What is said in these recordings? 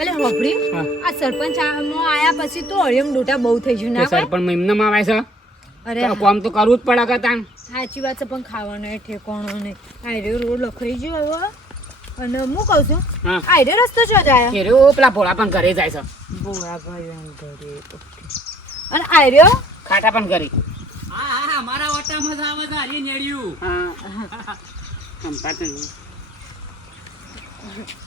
એટલે હોભળી આ સરપંચ આમાં આયા પછી તો અળિયમ ડોટા બહુ થઈ ગયું ના સરપંચ એમને આવે છે? અરે કામ તો કરવું જ પડે કે તાન સાચી વાત છે પણ ખાવાનો એ ઠેકોણો નહીં. આયરે રોડ લખાઈ ગયો હવે. અને હું કહું છું આયરે રસ્તો જો જાય એ રહ્યો પેલા ભોળા પણ ઘરે જાય છે. ભોળા ભાઈ એમ ઘરે ઓકે. અને આયર્યો ખાટા પણ ઘરે. હા હા મારા વટામાં જ આવે છે હાલી નેડિયું. હા. સંપાતું.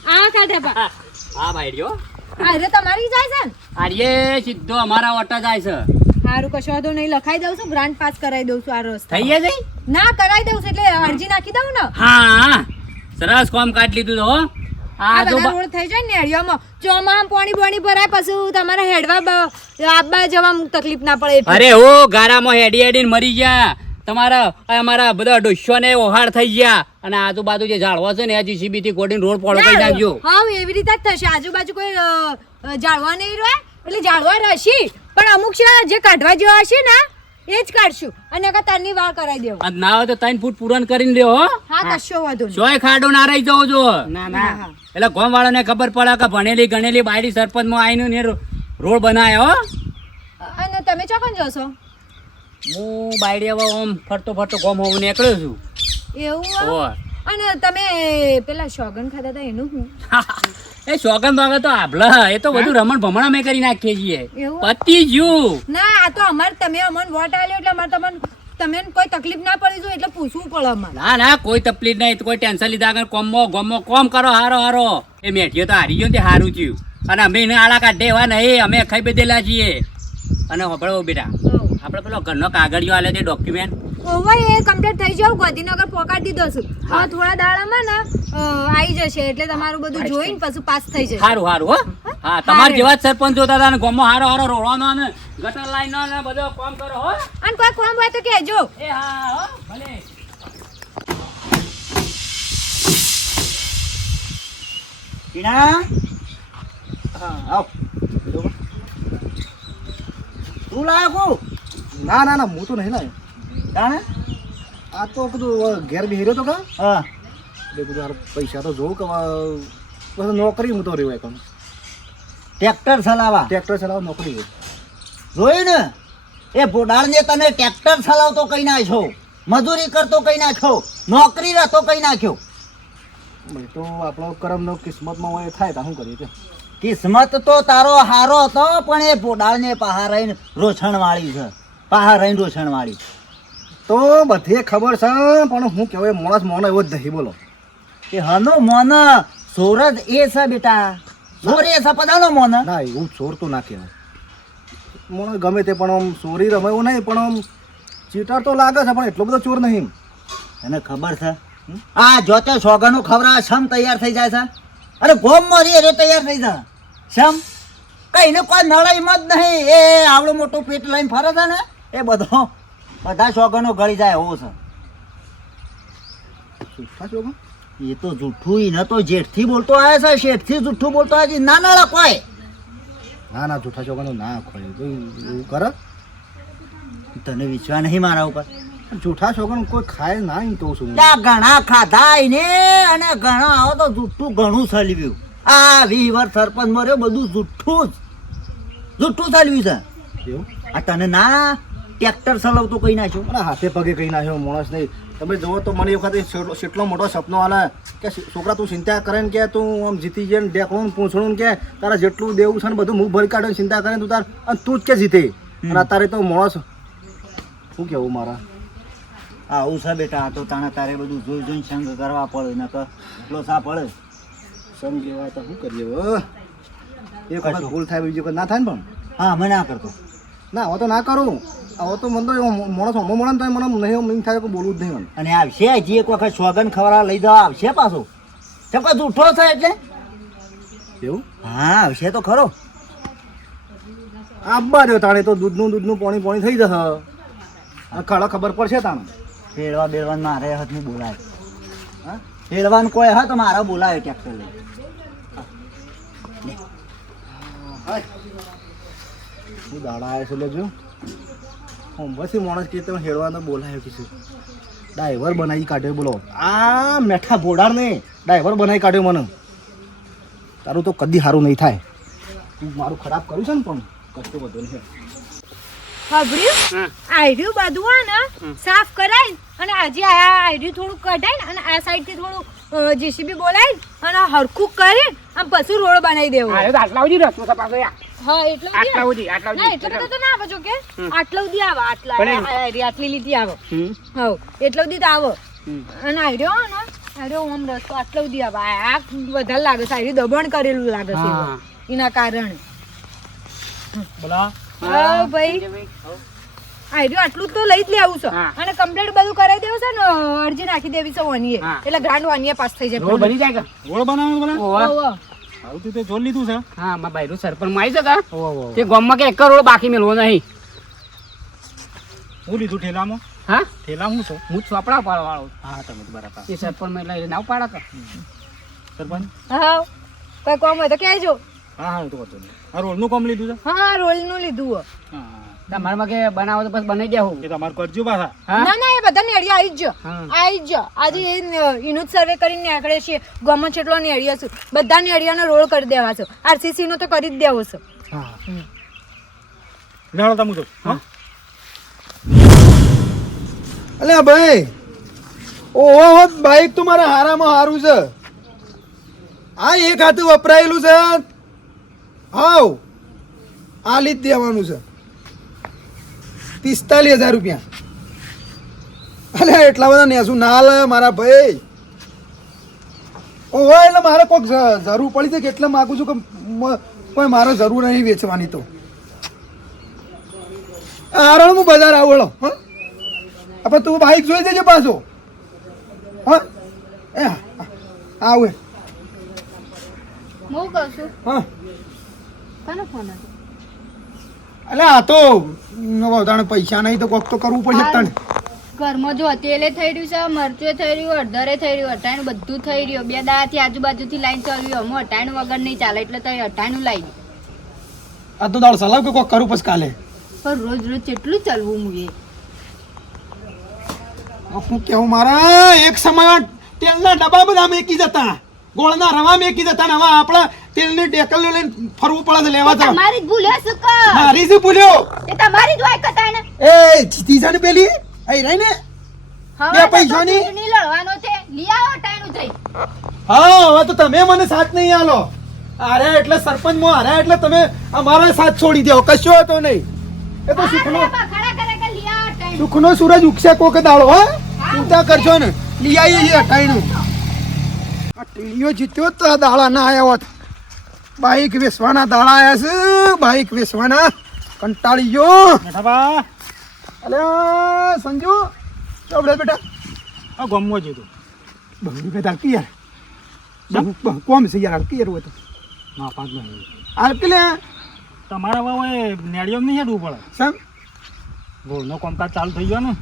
આ કાઢે પા હા ભાઈ રહ્યો આયરે તમારી જાય છે ને? સીધો અમારા ઓટો જાય છે. સારું કશો વાંધો નહીં લખાઈ દઉં છું ગ્રાન્ટ પાસ કરાવી દઉં છું આ રસ્તા થઈ જાય ના કરાવી દઉં છું એટલે અરજી નાખી દઉં ને. હા સરસ કોમ કાઢ લીધું તો હો. આ આ બધા રોડ થઈ જાય ને હેડિયામાં ચોમામ પાણી પાણી ભરાય પછી તમારે હેડવા બ- આબા જવા તકલીફ ના પડે અરે ઓ ગારામાં હેડી હેડીને મરી ગયા. તમારા અમારા બધા ડોસ્યોને ઓહાર થઈ ગયા. અને આજુબાજુ જે ઝાડવા છે ને આ જીસીબી થી રોડ પડો કરી નાખજો હા એવી રીતે જ થશે. આજુબાજુ કોઈ ઝાડવા નહીં રહે એટલે ઝાડવા રહેશે પણ અમુક છે જે કાઢવા જેવા હશે ને એ જ કાઢશું. અને અગર તારની વાળ કરાવી દેવો. ના હોય તો ત્રણ ફૂટ પૂરણ કરીને લ્યો હો. હા કશો વાંધો નહીં. ચોય ખાડો ના રહી જવો જો. ના ના. એટલે ગામ વાળાને ખબર પડે કે ભણેલી ગણેલી બાયડી સરપંચમાં આવીને ને રોડ બનાવ્યો હો. અને તમે ચોકન જશો હું બાયડી હવે આમ ફરતો ફરતો ગોમ હોવું નીકળ્યો છું. એવું? અને તમે પેલા શોગન ખાતા હતા એનું શું? એ શોગન ભાગે તો આભલા એ તો બધું રમણ ભમણ અમે કરી નાખીએ છીએ. પતિ ગયું ના આ તો અમારે તમે અમને વોટ આલ્યો એટલે અમારે તમને તમને કોઈ તકલીફ ના પડી જોઈએ એટલે પૂછવું પડે અમારે. ના ના કોઈ તકલીફ નહીં કોઈ ટેન્શન લીધા આગળ કોમો ગોમો કોમ કરો હારો હારો. એ મેઠીઓ તો હારી ગયો તે હારું થયું. અને અમે એને આળા કાઢે એવા નહીં અમે ખાઈ બેધેલા છીએ. અને હોભળો બેટા. આપણે પેલો ઘરનો કાગળિયો આલે છે ડોક્યુમેન્ટ ઓવે એ કમ્પ્લીટ થઈ જાવ. ગોધીનગર પહોંચાડી દીધો છું. હવે થોડા દાડામાં ને આવી જશે એટલે તમારું બધું જોઈને પછી પાસ થઈ જશે. સારું સારું હો. હા? તમાર જેવા જ સરપંચ જોતા હતા ને ગોમો હારો હારો રોડવાનો ને ગટર લાઈન ને બધો કામ કરો હો. અને કોઈ કામ હોય તો કહેજો. એ હા હો ભલે. ટીના આવ. તું લાયો કો ના ના ના હું તો નહીં લાવ્યો જાણે આ તો બધું ઘેર બેહર્યો તો કા હા. એટલે બધું યાર પૈસા તો જોઉં કે બધું નોકરી હું તો રહ્યો એકમ ટ્રેક્ટર ચલાવવા? ટ્રેક્ટર ચલાવવા નોકરી. જોયું ને? એ ભોડાળને તમે ટ્રેક્ટર ચલાવતો કહી નાખ્યો? મજૂરી કરતો કહી નાખ્યો? નોકરી રહેતો કહી નાખ્યો? એ તો આપણો કરમનો કિસ્મતમાં હોય થાય તો શું કરીએ કિસ્મત તો તારો હારો હતો પણ એ ભોડાળને પહાર રહીને રોછણ વાળી છે. પહાર રહીને રોછણ વાળી. તો બધે ખબર છે પણ હું કહેવાય માણસ મોનો એવો જ નહીં બોલો. કે હનો મોન સોરજ એ છે બેટા. સોર એ છે પદાનો મોન. ના એવું ચોર તો ના કહેવાય. મને ગમે તે પણ આમ ચોરી રમે એવું નહીં પણ આમ ચીટર તો લાગે છે પણ એટલો બધો ચોર નહીં એને ખબર છે? આ જોતે ખબર ખવરા શમ તૈયાર થઈ જાય છે? અરે ગોમ મરી રે તૈયાર થઈ જાય. શમ? કઈ ને કોઈ નળાઈમાં જ નહીં. એ આવડું મોટું પેટ લઈને ફરે છે ને? એ બધો બધા સોગનો ગળી જાય એવો છે. એ તો જૂઠું ઈ ન તો જેઠથી બોલતો આવે છે શેઠથી જૂઠું બોલતો આવે છે ના નળા કોઈ? ના ના જૂઠા ચોકાનું ના ખોય તો એવું કરે? તને વિશ્વાસ નહીં મારા ઉપર? જૂઠા ચોકાનું કોઈ ખાય ના તો હું. ઘણા ખાધા ને અને ઘણા આવો તો જૂઠું ઘણું સલવ્યું આ વીવર સરપંચ મર્યો બધું જૂઠું જ. જૂઠું સલવ્યું છે. આ તને ના ટ્રેક્ટર ચલાવતો કહી નાખ્યો અને હાથે પગે કહી નાખ્યો માણસ નહીં. તમે જુઓ તો મને એ વખતે કેટલો- મોટો સપનો આલે કે છોકરા તું ચિંતા કરે ને કે તું આમ જીતી જાય ને ડેકણું ને કે તારા જેટલું દેવું છે ને બધું મુખ ભરી કાઢે ચિંતા કરે ને તું તાર અને તું જ કે જીતે. અને અત્યારે તો માણસ શું કેવું મારા? આવું છે બેટા આ તો તાણે તારે બધું જોઈ જોઈને સંગ કરવા પડે નકર એટલો સા પડે. સમજી તો શું કરીએ એક વખત ભૂલ થાય બીજી વખત ના થાય ને પણ? હા અમે ના કરતો. ના હવે તો ના કરું. હવે તો મને તો માણસ હમો મળે ને તો મને નહીં એમ થાય કે બોલવું જ નહીં મને. અને આવશે હજી એક વખત સોગન ખવડા લઈ જવા આવશે પાછો. ચપા જૂઠો છે એટલે? એવું? હા આવશે તો ખરો. આબા દો તાણે તો દૂધનું દૂધનું પાણી પાણી થઈ જશે. ખરા ખબર પડશે તાણે. ફેરવા બેરવાન મારે હાથનું બોલાય. હા? ફેરવાન કોઈ હા તો મારા બોલાય ટ્રેક્ટર લઈ હું દાડા આવ્યો છે લેજો. હોમવર્કથી માણસ કે તમે હેડવાનો બોલાયો કે છે. ડ્રાઈવર બનાવી કાઢ્યો બોલો. આ મેઠા ભોડાર ને ડ્રાઈવર બનાવી કાઢ્યો મને. તારું તો કદી સારું નહીં થાય. તું મારું ખરાબ કર્યું છે ને પણ કશું બધું નહીં. ખબર્યું હા. આયર્યું બધું ને સાફ કરાય અને આજે આ આઈડિયું થોડું કઢાય અને આ સાઈડથી થોડું જેસીબી બોલાય અને હરખું કરી આમ પછી રોડ બનાવી દેવો. આટલા સુધી રસ્તો છે પાછો યાર. હા એટલો આટલા સુધી આટલા ના એટલો બધો તો ના આવે જો કે. આટલા સુધી આવે આટલા. પણ એમ- આ આયરી આટલી લીટી આવે. હવ એટલો સુધી તો આવે. અને આયર્યો ને આયર્યો આમ રસ્તો આટલો સુધી આવે. આ વધારે લાગે છે. આયર્યું દબાણ કરેલું લાગે છે એના કારણે. બોલા. હા ભાઈ. આયર્યું આટલું જ તો લઈ જ લેવું છે. અને કમ્પ્લીટ બધું કરાવી દેવું છે ને અરજી નાખી દેવી છે વાનીએ એટલે ગ્રાન્ડ વાનીએ પાસ થઈ રોડ જાય બની જાય કે? ગોળ બનાવવાનું બોલા. ઓવા. આવું તું તે જોઈ લીધું છે. હા માં બાયરું સરપંચમાં આવી જતા. તે ગામમાં કે એક કરોડ બાકી મેળવો નહીં. હું લીધું ઠેલામાં? હા? ઠેલા હું છું? હું ચોપડા પાડવા વાળો હા તમે બરાબર. તે સરપંચમાં એટલે નાવ પાડા કર સરપંચ? હા કોઈ કોમ હોય તો કહેજો. હા હા તો નહીં. આ રોડનું કામ લીધું છે? હા રોલનું લીધું હો. હા તમારે મગે બનાવો તો બસ બની જાવ એ તમારે કરજો પાછા. ના ના એ બધા નેડિયા આવી જ. હા. આવી જ. આજે એનું જ સર્વે કરીને નીકળે છે. ગમે છેટલો નેડિયા છું. બધા નેડિયાનો રોલ કરી દેવા છે. આરસીસી નો તો કરી જ દેવો છે. હા. લેવડો તમે તો. અલે અલ્યા ભાઈ ઓહો બાઈક તો મારા હારામાં હારું છે. આ એક હાથે વપરાયેલું છે. હાવ. આ લીધ દેવાનું છે. પિસ્તાલીસ હજાર રૂપિયા. અલે એટલા બધા નેસું ના લે મારા ભાઈ. ઓહો એટલે મારે કોઈક જરૂર પડી છે કે એટલે માગું છું કે કોઈ મારે જરૂર નહીં વેચવાની તો. આરણ હું બજાર આવડો હા? આપણે તું બાઈક જોઈ દેજે પાછો. હા? એ. આવું. હું કહું છું? હા. કોનો ફોન હતો? એટલે આ તો વધારે પૈસા નહીં તો કોક તો કરવું પડશે તને. ઘરમાં જો તેલે થઈ રહ્યું છે મરચું થઈ રહ્યું અડધરે થઈ રહ્યું અટાણું બધું થઈ રહ્યું. બે દાડાથી આજુબાજુથી લાઈન ચાલ્યું અમે અટાણું વગર નહીં ચાલે એટલે તો અટાણું લાવી આ તો દાળ સલાવ કે કોક કરું પછી કાલે? પણ રોજ રોજ કેટલું ચાલવું મુએ હું કેવું મારા એક સમય તેલના ડબ્બા બધા મેકી જતા. ગોળના રવા મેકી જતા ને હવે આપણે તેલની ડેકલ લઈને ફરવું પડે લેવા તો મારી જ ભૂલ્યો સુકો. મારી જ ભૂલ્યો એ તમારી જ હોય કતાને એ જીતી જાને પેલી? અહીં રહી ને? તો પૈસાની? ની? લડવાનો છે. લઈ આવો ટાઈનું જઈ. હા હવે તો તમે મને સાથ નહીં આલો અરે એટલે સરપંચ મો અરે એટલે તમે અમારો સાથ છોડી દો. કશો હતો નહીં. એ તો સુખનો સુખનો સૂરજ ઉગશે કોક દાળો હા? ચિંતા કરજો ને. લઈ આવીએ છીએ ટીલીઓ જીત્યો તો દાડા ના આવ્યા હોત. બાઈક વેસવાના દાડા આવ્યા છે બાઈક વેસવાના કંટાળી ગયો. મેઠાબા અલ્યા સંજુ ચોપડે બેટા. આ ગમવો જ તો બહુ તાર કી યાર કોમ છે યાર કી યાર હોય તો. ના પાંચ નહીં આ કે લે તમારા નેડિયો નહીં હેડવું પડે? સમ? ગોળનો કોમકાજ ચાલુ થઈ ગયો ને?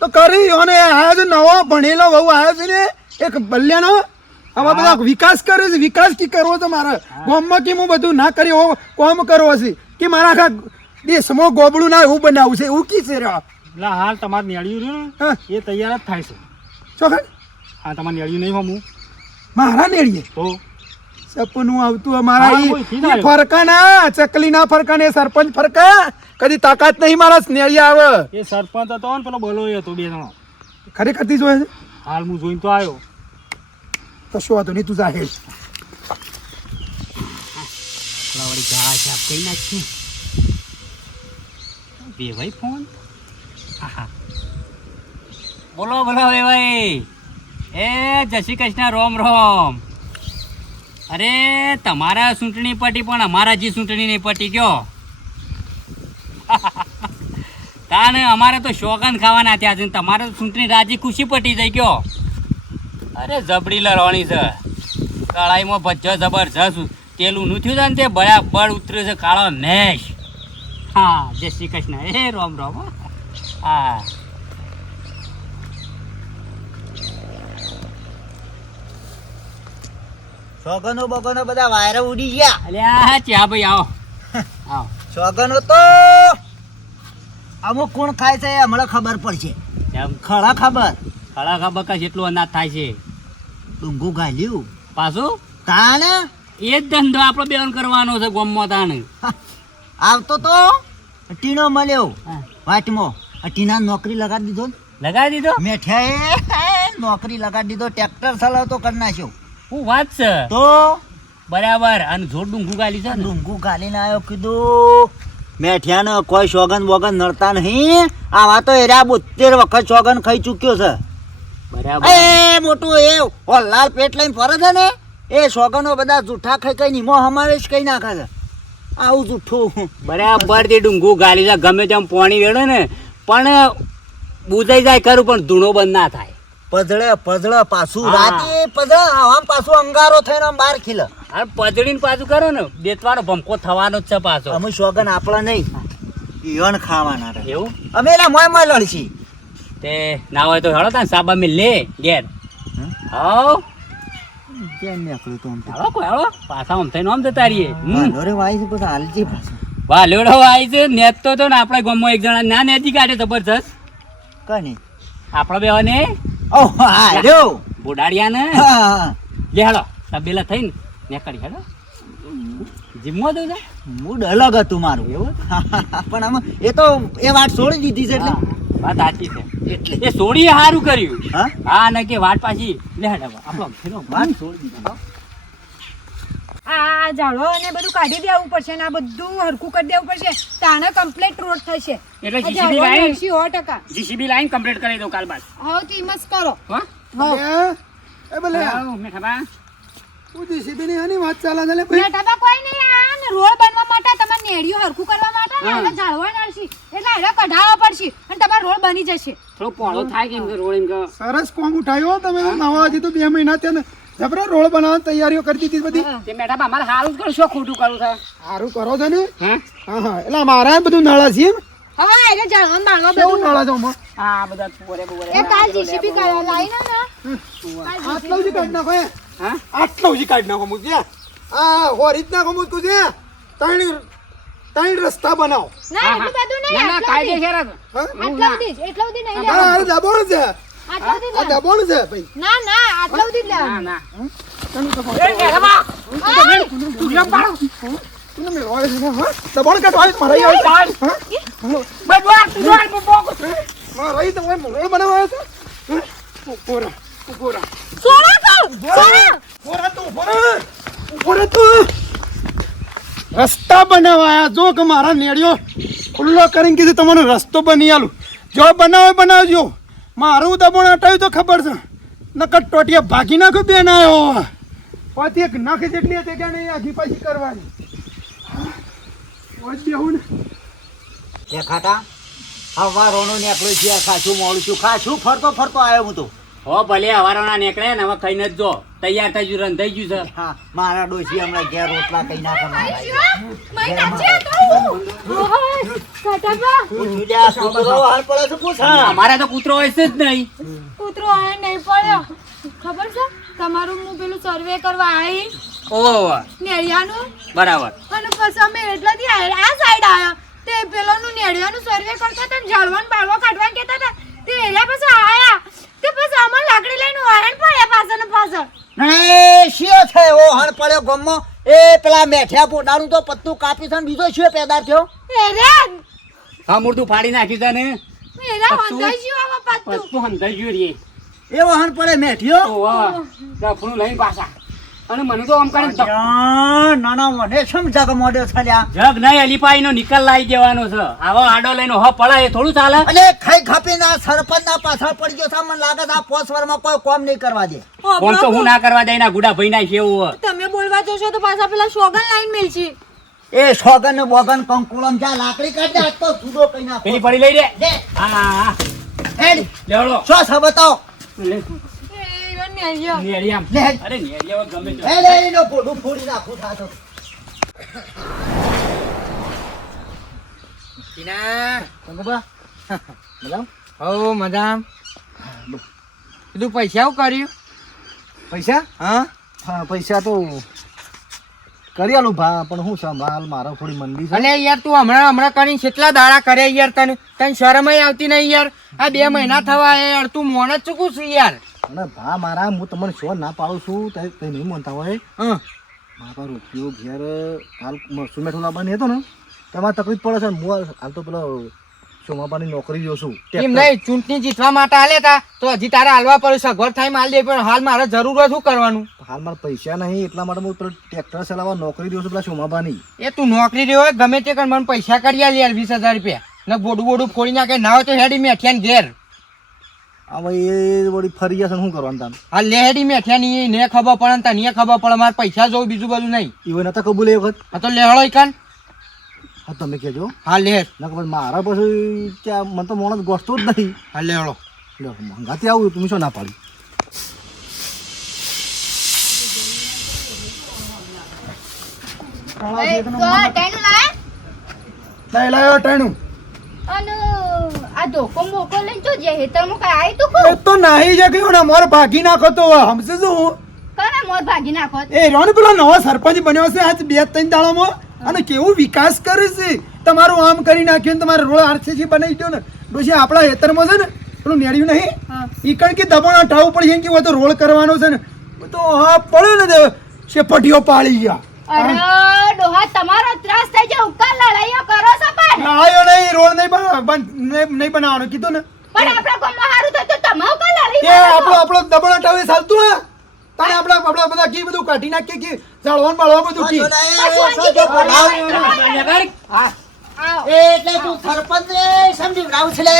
તો કરી અને આવ્યો છે નવો ભણેલો બહુ આવ્યો છે ને એક બલ્યાનો આવા બધા વિકાસ કરે છે. વિકાસ કી કરવો તો મારે? ગામમાં કે હું બધું ના કરી હો કોમ કરવો છે. કે મારા આખા દેશમાં ગોબડું ના એવું બનાવું છે? એવું કી છે રે એટલે હાલ તમારે નેળ્યું રહ્યું એ તૈયાર જ થાય છે. ચોખા હા તમારે નેળ્યું નહીં હમું. મારા નેળીએ તો? સપનું આવતું અમારા. ફરકા ના ચકલી ના ફરકા ને સરપંચ ફરકા. કદી તાકાત નહીં મારા નેડી આવે. એ સરપંચ હતો ને પેલો બોલો હતો બે જણો. ખરેખરથી જોયે છે? હાલ હું જોઈને તો આવ્યો. કશો વાંધો નહીં તું જાહેર વળી ઘા છાપ કઈ નાખી? વેવાઈ ફોન? બોલો બોલો વેવાઈ એ, જય શ્રી કૃષ્ણ, રોમ રોમ. અરે, તમારા ચૂંટણી પટી પણ અમારા જી ચૂંટણીની પટી ગયો. તાને અમારે તો શોગન ખાવાના થયા છે તમારે તો ચૂંટણી રાજી ખુશી પટી જઈ ગયો. અરે જબડી લડવાની છે. કળાઈમાં ભજ્જો જબરજસ્ત. તેલું નું થયું ને તે બરાબર ઉતર્યું છે કાળો મેશ હા જય શ્રી કૃષ્ણ. એ રોમ રોમ હા. સોગનો બગનો બધા વાયરો ઉડી ગયા. અલ્યા ચા ભાઈ આવો. આવો. સોગનો તો અમુક કોણ ખાય છે એ હમણાં ખબર પડશે. એમ ખરા ખબર. ખળા બકા જેટલું અનાજ થાય છે? ડુંગું ગાલ્યું પાછું? તાને એ જ ધંધો આપણો બેન કરવાનો છે ગોમમાં તાણ. આવતો તો ટીણો મળ્યો. વાટમાં. ટીના નોકરી લગાડી દીધો લગાડી દીધો? મેઠિયાએ નોકરી લગાડી દીધો. ટ્રેક્ટર ચલાવતો કરી નાખ્યો. હું વાત છે? તો? બરાબર. અને જોર ડુંગું ગાલી છે ડુંગું ગાલીને આવ્યો કીધું મેઠિયાને કોઈ સોગન બોગન નડતા નહીં. આવા તો એરા બોતેર વખત સોગન ખાઈ ચૂક્યો છે. બરાબર. એ મોટું એ લાલ પેટ લઈને ફરે છે ને એ સોગનો બધા જૂઠા ખાઈ કઈ નિમો હમાવેશ કઈ નાખે છે. આવું જૂઠું. બરાબર તે ડુંગું ગાલી જાય ગમે તેમ પાણી વેડે ને પણ બુજાઈ જાય ખરું પણ ધૂણો બંધ ના થાય. પધળે પધળે પાછું. રાતે પધળે આમ પાછું અંગારો થઈને આમ બહાર ખીલે. અને પજડીને પાછું કરો ને બેતવાનો ભમકો થવાનો જ છે પાછો. અમે સોગન આપણા નહીં ઈવન ખાવાના એવું? અમે એના મોય મોય લડશી. તે ના હોય તો હેડો તા સાબા મે લે ઘેર. હાવ. ક્યાં નીકળ્યું તું આમ તો? હેડો કોઈ હેડો. પાછા આમ થઈને આમ જતા રહીએ. હમ. વાંધો રે વાય છે પછી હાલજી પાછા. વાહ લેવડો આવી છે નેતતો તો ને આપણે ગામમાં એક જણા ના નેતી કાઢે જબરજસ્ત. કની? આપણો બેવાને. ઓ હા રહ્યો બોડાડિયા ને હા લે હેડો. તબેલા થઈને નીકળી હેડો. જીમવા દઉં મૂડ અલગ હતું મારું. એવું? પણ આમાં એ તો એ વાત છોડી દીધી છે એટલે. હા, વાત સાચી છે. એટલે એ સોડીએ સારું કર્યું. હા? હા ને કે વાટ પાછી લે આપણો ફેરો વાત છોડી દીધો. આ ઝાડો અને બધું કાઢી દેવું પડશે ને આ બધું હરખું કરી દેવું પડશે. તાને કમ્પ્લીટ રોડ થશે. એટલે લાઈન? નડશી સો ટકા. જીસીબી લાઈન કમ્પ્લીટ કરી દો કાલ બાદ. હા તો એમ કરો. હા? એ ભલે. આવ, મેઠાબા. તું જીસીબી ની આની વાત ચાલે છે લે ભાઈ. બેટા કોઈ નહીં આ રોડ બનવા માટે તમારે નેડિયો હરખું કરવા માટે ને એને ઝાડવા નડશી એટલે એને કઢાવવા પડશે અને તમારો રોડ બની જશે. થોડો પોળો થાય કેમ કે રોડ એમ કે સરસ કોમ ઉઠાયો તમે. નવા હજી તો બે મહિના ને. જબરા રોડ બનાવવાની તૈયારીઓ કરી દીધી બધી. તે મેડમ અમારે સારું કરશો ખોટું કરું છે. સારું કરો છો ને? હા. હા હા. એટલે મારા બધું નળા છે હા એને બાળવા કેવું બધું. નળા આમાં? બધા પોરે બોરે. એ કાલ જીસીબી કરવા લાઈને ને? આટલા કાઢી નાખો હા. આટલા સુધી કાઢી નાખો મુજ આ હો રીતના કહું મુજ છે. ત્રણ ત્રણ રસ્તા બનાવો. ના એટલું બધું નહીં. ના કાયદેસર આટલા સુધી એટલા સુધી નહીં લેવાનું. આ દબાણ છે. આટલા આ દબોણ છે ભાઈ. ના ના આટલા સુધી જ ના. ના તું ને મેળવા છે ને, હા. દબાણ કાઢવા આવે મારા અહીં આવે છે. સોના. ઊભો રહો તું, ઊભો રહો. ઊભો રહો તું. રસ્તા બનાવાયા. જો કે મારા નેડિયો ખુલ્લો કરીને કીધું તમને રસ્તો બની આલું. જો બનાવે બનાવજો. મારું દબાણ હટાવ્યું તો ખબર છે. નકર ટોટિયા ભાગી નાખ્યું બેન આવ્યો પછી એક નાખે જેટલી હતી કે નહીં આઘી પાછી કરવાની. ઓય બેહું ને. એ ખાટા હવા રોનો નીકળ્યો છે ખાસું મોડું છું. ખાસું ફરતો ફરતો આવ્યો હું તો. હો ભલે હવારોના નીકળે ને હવે ખાઈને જ જો. તૈયાર થઈ ગયું રંધાઈ ગયું છે. હા મારા ડોશી હમણાં ઘેર રોટલા કઈ નાખે મારા મય નાચી હતો કાટાબા પૂછ્યું લે, આ છોકરો હાલ પડે છે પૂછ. હા. અમારે તો કૂતરો હોય છે જ નહીં. કૂતરો આ નહીં પડ્યો. ખબર છે? તમારું હું પેલું સર્વે કરવા આવી. ઓહો નેળિયાનું. બરાબર. અને પછી અમે એટલા થી આ સાઈડ આવ્યા તે પેલાનું નેળિયાનું સર્વે કરતા હતા ને ઝાડવાનું બાળવા કાઢવા કહેતા હતા. તે એરિયા પછી આયા. તે પછી અમાર લાકડી લઈને વારણ પડ્યા પાછળ ને પાછળ. એ શિયો છે એવો હણ પડ્યો ગમમાં એ પેલા મેઠિયા પોડાનું તો પત્તું કાપી છે બીજો શિયો પેદાર થયો. હા મૂર્તું ફાડી નાખ્યું છે ને. પત્તું? હંધાઈ ગયું રે. એવો હણ પડે મેઠિયો. ડફણું લઈને પાછા. અને મને તો આમ કરીને ધક- અચ્છા, મને સમજા કે મોઢે છલ્યા જગ નહીં અલીપાઈ નો નિકાલ લાવી દેવાનો છે. આવો આડો લઈને હો પડાય એ થોડું ચાલે? અને ખાઈ ખાપીને આ સરપંચના પાછળ પડી ગયો છે મને લાગે છે આ પોસ વારમાં કોઈ કોમ નહીં કરવા દે. કોમ તો હું ના કરવા દઈ ના ગુડા ભાઈ ના કેવું તમે બોલવા જશો તો પાછા પેલા શોગન લાઈન મેલશી. એ સોગન ને બોગન કંકુળમ જ્યાં લાકડી કાઢ દે આજ તો જુદો કઈ નાખો. પેલી પડી લઈ દે. હા હા હા. હેડ. લેવડો. શું છે બતાવો? લે, એ નેળિયો. નેળી આમ. લે. અરે નેળી ગમે તે. હેડ એનો પોડું ફોડી નાખું થાતો. હો મજામ. કીધું પૈસા આવું કર્યું? પૈસા? હા. હા પૈસા તો કરી આલું ભા પણ હું સંભાળ મારો થોડી મંદી છે. અલે યાર તું હમણાં હમણાં કરીને કેટલા દાડા કરે યાર તને? તને શરમ આવતી નહીં યાર. આ બે મહિના થવા યાર તું મોણ જ ચૂકું છું યાર. અને ભા મારા હું તમને શું ના પાડું છું તે તે નહીં માનતા હોય. હં. મારા રૂપિયો ઘેર હાલ સુમેઠો મેઠું લાવવાની હતો ને તેમાં તકલીફ પડે છે હું હાલ તો પેલો સોમાબાની નોકરી જોશું એમ નહીં ચૂંટણી જીતવા માટે હાલે તા તો હજી તારે હાલવા પડે સગવડ થાય માલ દે પણ હાલ મારે જરૂર શું કરવાનું? હાલ મારે પૈસા નહીં એટલા માટે હું ટ્રેક્ટર ચલાવવા નોકરી જોઉં છું પેલા સોમાબાની એ તું નોકરી રહ્યો હોય ગમે તે કર મને પૈસા કરી આલી યાર વીસ હજાર રૂપિયા. ને બોડું બોડું ફોડી નાખે ના હોય તો હેડી મેઠિયા ઘેર. હવે એ વળી ફરી જશે શું કરવાનું તાન? હા લે હેડી મેઠિયા ની ને ખબર પડે ને એ ખબર પડે મારે પૈસા જોવું બીજું બધું નહીં. ઈવન નતા કબૂલ એ વખત? હા તો લેહળો ઈકાન હા તમે કહેજો. હા લે ના મારા પછી ત્યાં મને તો મોણસ ગોઠતો જ નહીં. હા લેહળો. લ્યો, મંગાતી આવું તમે શું ના પાડી? આ લાયો ટાણું. અને આ ધોકો મોકો લઈને જો જે હેતરમાં કઈ તું એ તો નાહી જ ગયો ને મારો ભાગી નાખો તો સમજે શું કને મોર ભાગી નાખો? એ રોન પેલો નવો સરપંચ બન્યો છે આજ બે ત્રણ દાડામાં. અને કેવું વિકાસ કરે છે? તમારું આમ કરી નાખ્યું ને તમારે રોડ આરસીસી બનાવી દો ને. ડોશી આપણા હેતરમાં છે ને પેલું નેડ્યું નહીં? ઈકણ કણ કે દબાણ હટાવવું પડશે જાય કે તો રોડ કરવાનો છે ને. તો હા પડ્યો ને શેપટીઓ પાળી ગયા. અરે ડોહા તમારો ત્રાસ થઈ જાય ઉકાર લડાઈઓ કરો છો પણ આયો નહીં રોડ નહીં બન- નહીં નહીં કીધું ને પણ આપણા ગામમાં હારું થયું તો તમે ઉકાર એ આપણો આપણો દબાણ હટાવે ચાલતું હા તાણે આપણા આપણા બધા કી બધું કાઢી નાખીએ કી જાળવાનું બાળવા બધું કી એટલે તું સરપંચ સમજી રાવ છે લે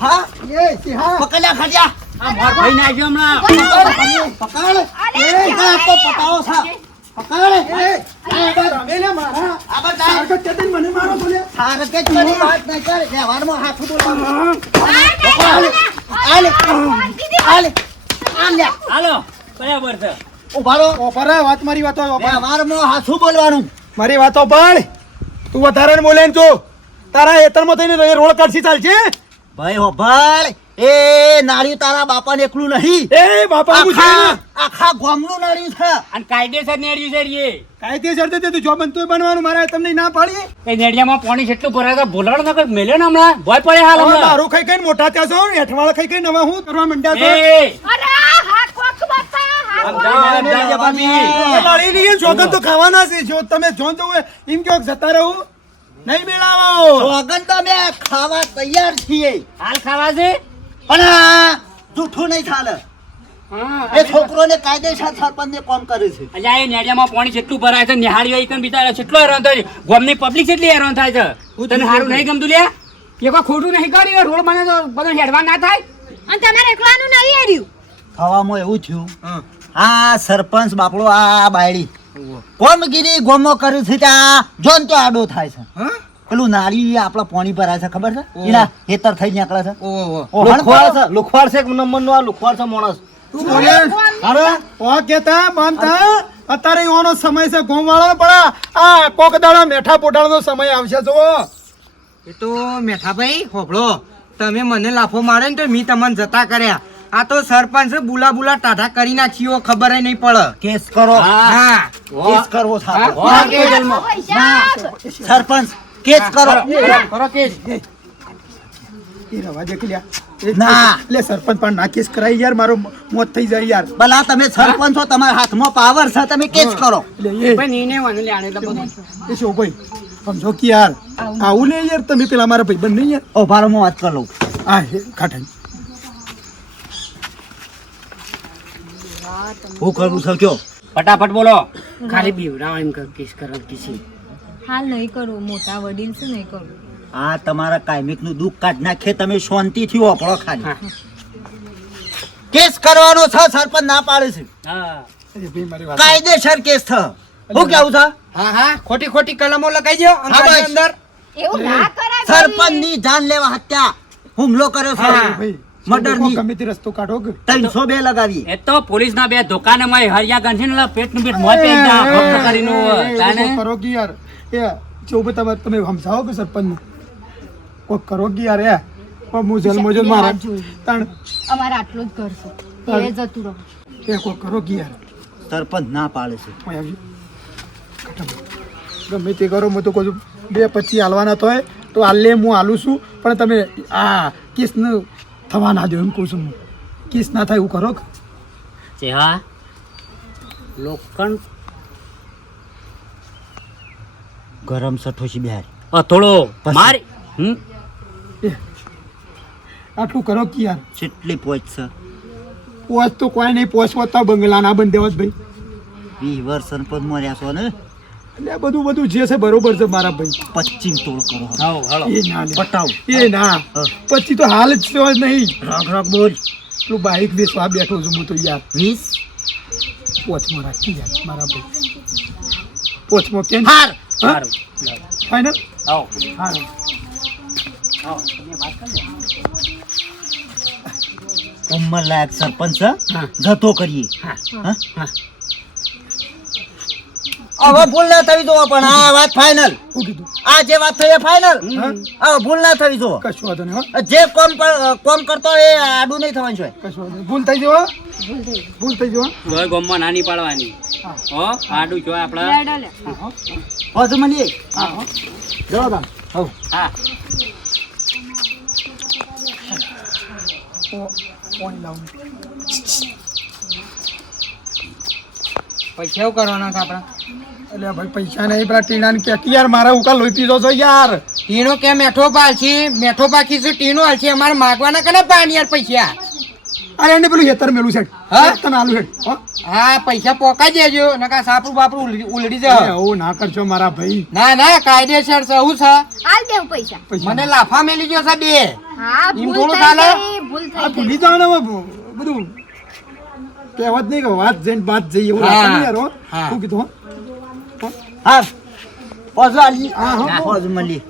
હા એ સિંહા પકડ્યા ખાજા આ મોર ભાઈ નાખ્યો હમણાં પકડ એ તો પટાવો છે બરાબર છે. ઊભા રહો. ઓફર વાત મારી વાતો વ્યવહારમાં હાથું બોલવાનું? મારી વાતો પાડ તું વધારે ને બોલે ને તું તારા હેતરમાં થઈને એ રોડ કાઢસી ચાલશે ભાઈ હો ભાઈ. એ નાળિયું તારા બાપાને એકલું નહીં. એ બાપા આખા ને. આખા ગામનું નાળિયું છે. અને કાયદેસર નેડ્યું છે રે કાયદેસર તો તું જો બનતું બનવાનું મારે તમને ના પાડી એ નેડિયામાં પાણી જેટલું ભરાય તો ભોલાડો ના કઈ મેલ્યો ને હમણાં? ભય પડે હાલ હમણાં. દારૂ ખાઈ કઈ મોટા ત્યાં છો હેઠવાળા ખાઈ કઈ નવા હું કરવા મંડ્યા છો? અરે કોક બાપા તો ખાવાના છે. જો તમે જો તો એમ કહો જતા રહું. નહીં મેળાવો. સોગન તો અમે ખાવા તૈયાર છીએ. હાલ ખાવા છે? પણ જૂઠું નહીં ચાલે. એ છોકરોને કાયદેસર સરપંચને કોમ કરે છે. અલ્યા એ નેડિયામાં પાણી જેટલું ભરાય છે નિહાળીઓ તને બિચારા કેટલો હેરાન થાય છે. ગામની પબ્લિક કેટલી હેરાન થાય છે. તને સારું નહીં ગમતું લ્યા? એ કોઈ ખોટું નહીં કર્યું? રોડ બને તો બધો હેડવા ના થાય? અને તમારે એકલાનું નહીં હેડ્યું ખાવામાં એવું થયું. આ સરપંચ બાપડો આ બાયડી. કોમગીરી ગોમો કર્યું છે ત્યાં જોન તો આડો થાય છે. હા? પેલું નાળી આપણા પાણી ભરાય છે ખબર છે? એના હેતર થઈ નીકળે છે. લુખવાડ છે લુખવાડ છે એક નંબરનો આ લુખવાડ છે માણસ. તું અરે ઓ કેતા માનતા? અત્યારે એવાનો સમય છે ઘઉં વાળો પણ આ કોક દાડા મેઠા પોટાળનો સમય આવશે જો એ તો મેઠાભાઈ હોભળો. તમે મને લાફો મારે ને તો મી તમને જતા કર્યા. આ તો સરપંચ બુલા બુલા ટાઢા કરી નાખ્યો ખબર નહીં પડે. કેસ કરો. હા. કેસ કરવો સરપંચ કેસ કરો. કરો કે એ રવા દે કે ના. લે સરપંચ પણ ના કેસ કરાય યાર મારો મોત થઈ જાય યાર. ભલા તમે સરપંચ છો તમારા હાથમાં પાવર છે તમે કેસ કરો. એટલે ભાઈ નીને વાને લે તો બધું. એ શું ભાઈ? સમજો કે યાર આવું ને યાર તમે પેલા મારા ભાઈ બંધ નહીં યાર. ઓ ભારો હું વાત કરી લઉં. હા હે ખાટાઈ હું છે કયો? ફટાફટ બોલો. ખાલી બીવડાવ એમ કેસ કરો કિસી. હાલ નહીં કરવું મોટા વડીલ છે નહીં કરવું આ તમારા કાયમિકનું દુઃખ કાઢ નાખે તમે શાંતિથી વાપરો ખાલી. કેસ કરવાનો છે સરપંચ ના પાડે છે. હા. અરે ભાઈ મારી વાત કાયદેસર કેસ થ હું કેવું છે? હા હા. ખોટી ખોટી કલમો લગાઈ દો અંદર અંદર. એવું ના કરાય સરપંચની જાન લેવા હત્યા હુમલો કર્યો છે. ભાઈ. મર્ડરની ગમે તે રસ્તો કાઢો કે? ત્રણસો બે લગાવી એ તો પોલીસ ના બે દુકાને માં હરિયા ગંઠી ને પેટનું પેટ મોય પેટ ના ભક્ત કરીને તાને કરો કે યાર? એ જો તમે તમે સમજાવો કે સરપંચ કોક કરો કે યાર એ? પણ હું જલ મજલ મારા તણ અમારે આટલું જ ઘર છે. એ જતું રહો. એ કોક કરો કે યાર? સરપંચ ના પાડે છે. ગમે તે કરો હું તો કહું છું બે પછી હાલવાના તો હોય તો હાલે હું હાલું છું. પણ તમે આ કેસ ન થવા ના દો એમ કહું છું કેસ ના થાય એવું કરો છે હા. લોખંડ. ગરમ સઠોશી બિહારી. થોડો. મારી. હમ? આટલું કરો કે યાર? કેટલી પહોંચ છે. પહોંચ તો કોઈ નહીં પહોંચવા તો બંગલા ના બંધ દેવા ભાઈ. વીસ વર્ષ સરપંચ મર્યા છો ને? એટલે આ બધું બધું જે છે બરોબર છે મારા ભાઈ. પશ્ચિમ તોડ કરો હાલો હાલો. એ ના બતાવ એ ના. પછી તો હાલ જ છે જ નહીં. રાખ રાખ બોલ. પેલું બાઈક વેચવા બેઠો છું હું તો યાર. વીસ? પોચમાં રાખી યાર મારા ભાઈ. પોચમાં કેમ? હાર! સારું ફાઈનલ આવો હા ઉંમર લાયક સરપંચ. જતો કરીએ. હા? હા? હવે ભૂલ ના થવી જોવો પણ આ વાત ફાઈનલ શું કીધું. આ જે વાત થઈ ફાઇનલ હા હવે ભૂલ ના થવી જોવો. કશું વાંધો નહીં જે કોમ પર- કોમ કરતો એ આડું નહીં થવાનું છે. કશું વાંધો ભૂલ થઈ જવો ભૂલ થઈ જવો હવે ગોમમાં નાની પાડવાની. હા. હો આડું જો આપણે. હો તો મને હા હો. જવા દા હવ હા. પાણી લાવું. પૈસા કરવાના છે આપણા? એટલે ભાઈ પૈસા નહીં પેલા ટીણાને કે યાર મારા ઉકા લોહી પીધો છો યાર. ટીણો કે મેઠો પાલછી મેઠો પાકી છે ટીણો હાલશે અમારે માગવાના કને પાણી યાર પૈસા? અરે એને પેલું હેતર મેલું છે હા? તને આલુ છે હા. પૈસા પોકા દેજો નકા સાપરું બાપરું ઉલડી- જાવ આવું ના કરજો મારા ભાઈ. ના ના કાયદેસર છે હું છે. હાલ દેવ પૈસા. પૈસા. મને લાફા મેલી ગયો છે બે. હા ભૂલ થઈ ભૂલ થઈ ભૂલી જાવ ને બધું. કહેવત નહીં કે વાત જઈને વાત જઈ એવું. લાગે નહીં યાર હો. હા. કીધું હો? હા પહોંચો આલી. હા હા. હજુ મળીએ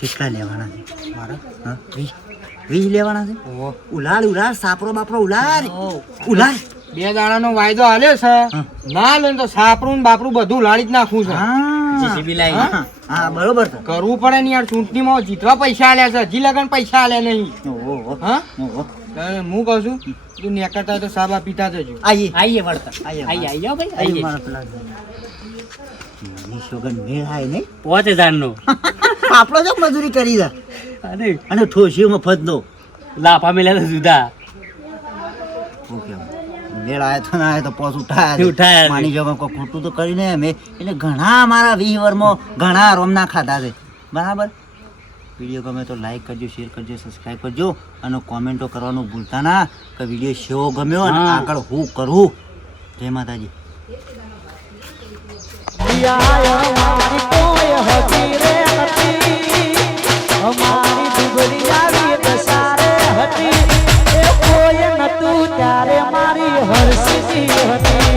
કેટલા લેવાના છે. મારા? હા. વીસ. લેવાના છે? સાપરો બાપરો બે દાડાનો વાયદો આલ્યો છે. ના લે તો સાપરું ને બાપરું બધું લાડી જ નાખું છે. હા. જીસીબી લાવી હા, હા. બરોબર છે. કરવું પડે ને યાર ચૂંટણીમાં જીતવા પૈસા આલ્યા છે. હજી લગન પૈસા આલ્યા નહીં. હું કહું છું તું નેકળતા હોય તો સાબા પીતા જજો આઈએ. આઈએ વળતા આઈએ, આઈએ આઈએ ભાઈ. આઈએ. મારા પેલા નિશોગન મેળ આય ને પાંચ હજાર નો આપણો જો મજૂરી કરી દે. અને અને ઠોસીઓ મફત નો લાફા મેલા તો જુદા. ઓકે મેળ આયો તો ના આયો તો પોસ ઉઠાયા ઉઠાયા માની જો કોઈ ખોટું તો કરીને મેં એટલે ઘણા મારા વીહ વર્ષમાં ઘણા રોમના ખાધા છે. બરાબર? વીડિયો ગમે તો લાઈક કરજો શેર કરજો સબસ્ક્રાઈબ કરજો અને કોમેન્ટો કરવાનું ભૂલતા ના કે વીડિયો શેવો ગમ્યો અને આગળ હું કરું. જય માતાજી. અમારી દુબળી આવી દસારે હતી. એ કોઈ નતું ત્યારે મારી હરસિદ્ધિ હતી.